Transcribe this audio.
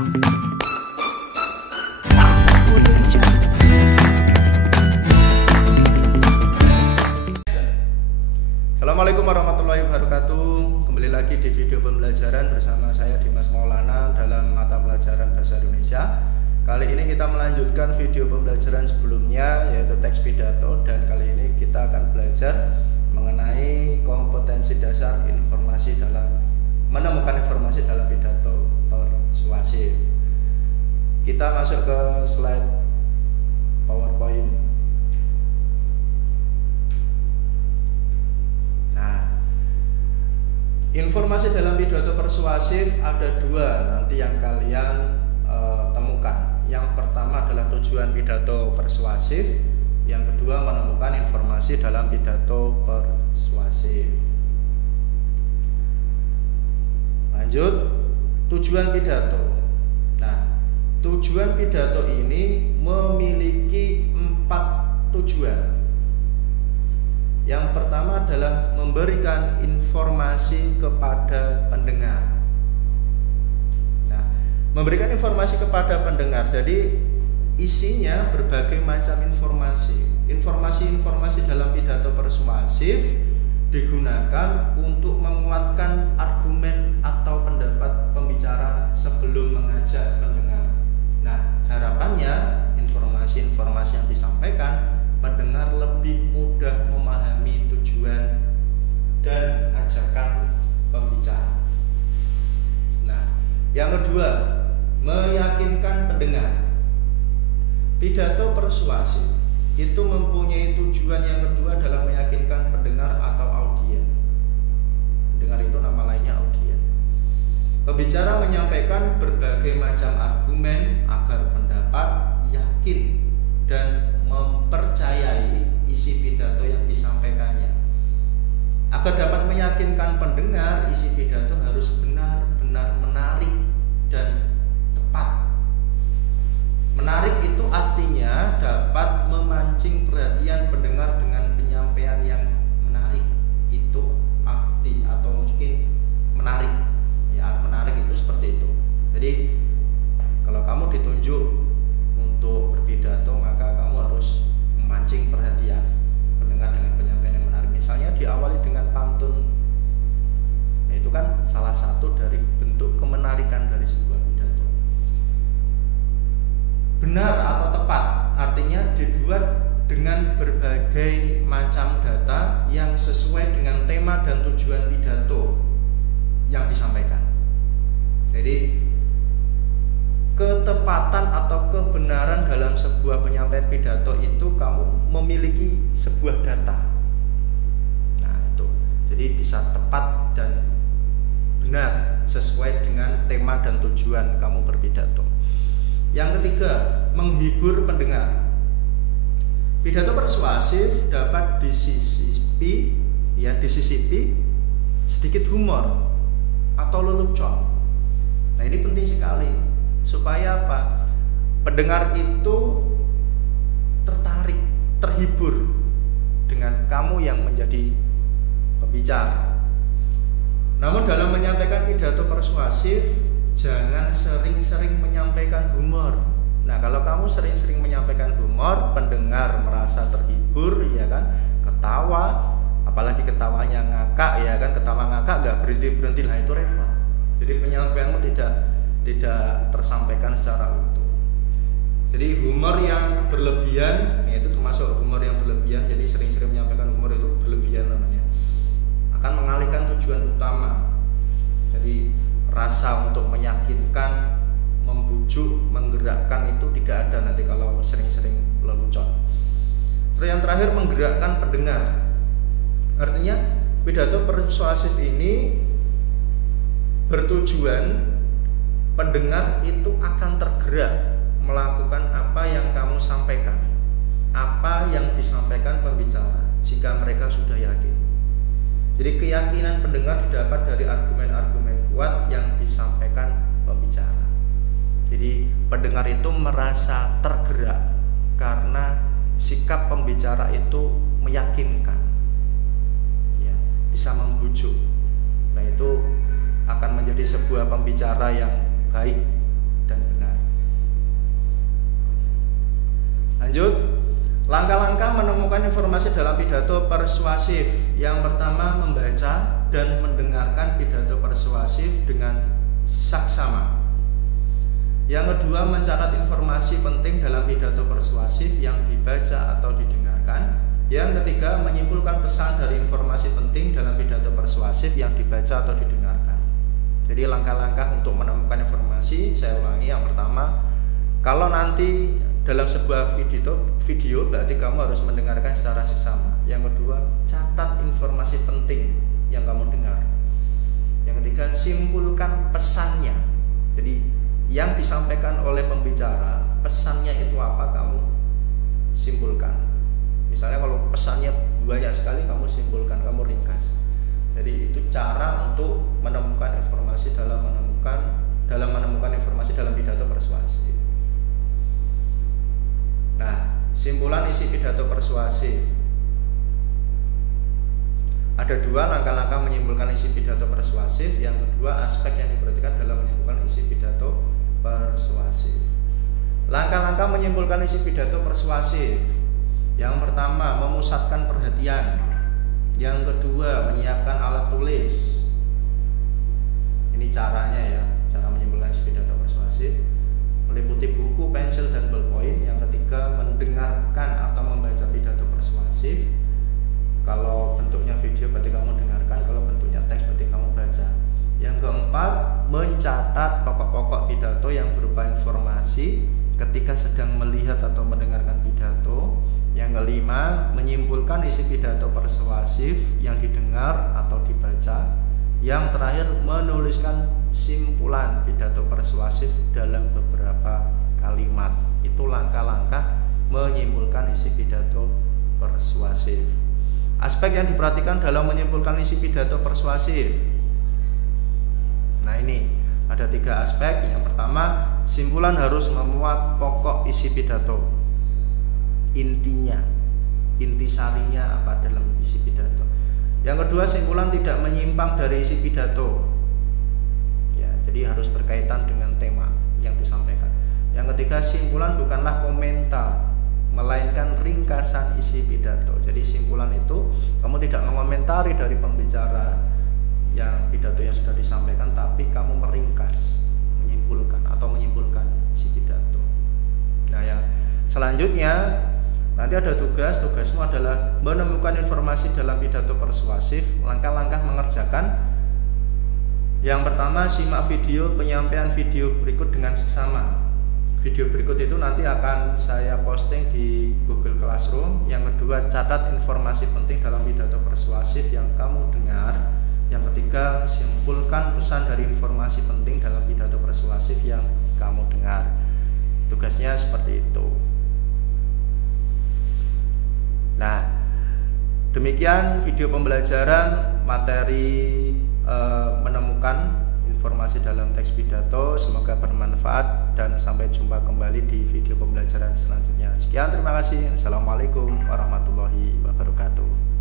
Assalamualaikum warahmatullahi wabarakatuh. Kembali lagi di video pembelajaran bersama saya Dimas Maulana dalam mata pelajaran Bahasa Indonesia. Kali ini kita melanjutkan video pembelajaran sebelumnya, yaitu teks pidato, dan kali ini kita akan belajar mengenai kompetensi dasar informasi dalam menemukan informasi dalam pidato persuasif. Kita masuk ke slide PowerPoint. Informasi dalam pidato persuasif ada dua nanti yang kalian temukan. Yang pertama adalah tujuan pidato persuasif, yang kedua menemukan informasi dalam pidato persuasif. Lanjut, tujuan pidato. Nah, tujuan pidato ini memiliki 4 tujuan. Yang pertama adalah memberikan informasi kepada pendengar. Nah, memberikan informasi kepada pendengar. Jadi isinya berbagai macam informasi. Informasi-informasi dalam pidato persuasif digunakan untuk menguatkan argumen atau pendapat pembicara sebelum mengajak pendengar. Nah, harapannya informasi-informasi yang disampaikan pendengar lebih mudah memahami tujuan dan ajakan pembicara. Nah, yang kedua, meyakinkan pendengar. Pidato persuasif itu mempunyai tujuan yang kedua adalah meyakinkan pendengar atau audien. Pendengar itu nama lainnya audien. Pembicara menyampaikan berbagai macam argumen agar pendapat yakin dan mempercayai isi pidato yang disampaikannya. Agar dapat meyakinkan pendengar, isi pidato harus benar-benar menarik dan tepat. Menarik itu artinya dapat memancing perhatian pendengar dengan penyampaian yang menarik. Itu arti atau mungkin menarik. Ya, menarik itu seperti itu. Jadi kalau kamu ditunjuk untuk berpidato, maka kamu harus memancing perhatian pendengar dengan penyampaian yang menarik. Misalnya diawali dengan pantun. Nah, itu kan salah satu dari bentuk kemenarikan dari sebuah pidato. Benar atau tepat artinya dibuat dengan berbagai macam data yang sesuai dengan tema dan tujuan pidato yang disampaikan. Jadi ketepatan atau kebenaran dalam sebuah penyampaian pidato itu kamu memiliki sebuah data. Nah, itu. Jadi bisa tepat dan benar sesuai dengan tema dan tujuan kamu berpidato. Yang ketiga, menghibur pendengar. Pidato persuasif dapat disisipi sedikit humor atau lelucon. Nah, ini penting sekali. Supaya apa? Pendengar itu tertarik, terhibur dengan kamu yang menjadi pembicara. Namun dalam menyampaikan pidato persuasif, jangan sering-sering menyampaikan humor. Nah, kalau kamu sering-sering menyampaikan humor, pendengar merasa terhibur, ya kan, ketawa, apalagi ketawanya ngakak, ya kan, ketawa ngakak gak berhenti-berhenti, lah itu repot. Jadi penyampaianmu tidak tersampaikan secara utuh. Jadi humor yang berlebihan, yaitu termasuk humor yang berlebihan. Jadi sering-sering menyampaikan humor itu berlebihan namanya, akan mengalihkan tujuan utama. Jadi rasa untuk meyakinkan, membujuk, menggerakkan itu tidak ada nanti kalau sering-sering lelucon. Terus yang terakhir, menggerakkan pendengar. Artinya pidato persuasif ini bertujuan pendengar itu akan tergerak melakukan apa yang kamu sampaikan, apa yang disampaikan pembicara jika mereka sudah yakin. Jadi keyakinan pendengar didapat dari argumen-argumen kuat yang disampaikan pembicara. Jadi pendengar itu merasa tergerak karena sikap pembicara itu meyakinkan, ya, bisa membujuk. Nah, itu akan menjadi sebuah pembicara yang baik dan Lanjut, langkah-langkah menemukan informasi dalam pidato persuasif. Yang pertama, membaca dan mendengarkan pidato persuasif dengan saksama. Yang kedua, mencatat informasi penting dalam pidato persuasif yang dibaca atau didengarkan. Yang ketiga, menyimpulkan pesan dari informasi penting dalam pidato persuasif yang dibaca atau didengarkan. Jadi langkah-langkah untuk menemukan informasi, saya ulangi. Yang pertama, kalau nanti dalam sebuah video berarti kamu harus mendengarkan secara seksama. Yang kedua, catat informasi penting yang kamu dengar. Yang ketiga, simpulkan pesannya. Jadi yang disampaikan oleh pembicara, pesannya itu apa, kamu simpulkan. Misalnya kalau pesannya banyak sekali, kamu simpulkan, kamu ringkas. Jadi itu cara untuk menemukan informasi dalam menemukan informasi dalam pidato persuasif. Nah, simpulan isi pidato persuasif. Ada dua langkah-langkah menyimpulkan isi pidato persuasif. Yang kedua, aspek yang diperhatikan dalam menyimpulkan isi pidato persuasif. Langkah-langkah menyimpulkan isi pidato persuasif. Yang pertama, memusatkan perhatian. Yang kedua, menyiapkan alat tulis. Ini caranya ya, cara menyimpulkan isi pidato persuasif. Meliputi buku, pensil, dan ballpoint. Yang ketiga, mendengarkan atau membaca pidato persuasif. Kalau bentuknya video berarti kamu dengarkan, kalau bentuknya teks berarti kamu baca. Yang keempat, mencatat pokok-pokok pidato yang berupa informasi ketika sedang melihat atau mendengarkan pidato. Yang kelima, menyimpulkan isi pidato persuasif yang didengar atau dibaca. Yang terakhir, menuliskan simpulan pidato persuasif dalam beberapa kalimat. Itu langkah-langkah menyimpulkan isi pidato persuasif. Aspek yang diperhatikan dalam menyimpulkan isi pidato persuasif. Nah, ini ada 3 aspek. Yang pertama, simpulan harus memuat pokok isi pidato, intinya, intisarinya apa dalam isi pidato. Yang kedua, simpulan tidak menyimpang dari isi pidato. Ya, jadi harus berkaitan dengan tema yang disampaikan. Yang ketiga, simpulan bukanlah komentar, melainkan ringkasan isi pidato. Jadi simpulan itu kamu tidak mengomentari dari pembicara yang pidato yang sudah disampaikan, tapi kamu meringkas, menyimpulkan isi pidato. Nah, yang selanjutnya nanti ada tugasmu adalah menemukan informasi dalam pidato persuasif. Langkah-langkah mengerjakan. Yang pertama, simak video penyampaian video berikut dengan seksama. Video berikut itu nanti akan saya posting di Google Classroom. Yang kedua, catat informasi penting dalam pidato persuasif yang kamu dengar. Yang ketiga, simpulkan pesan dari informasi penting dalam pidato persuasif yang kamu dengar. Tugasnya seperti itu. Nah, demikian video pembelajaran materi menemukan informasi dalam teks pidato. Semoga bermanfaat dan sampai jumpa kembali di video pembelajaran selanjutnya. Sekian, terima kasih. Assalamualaikum warahmatullahi wabarakatuh.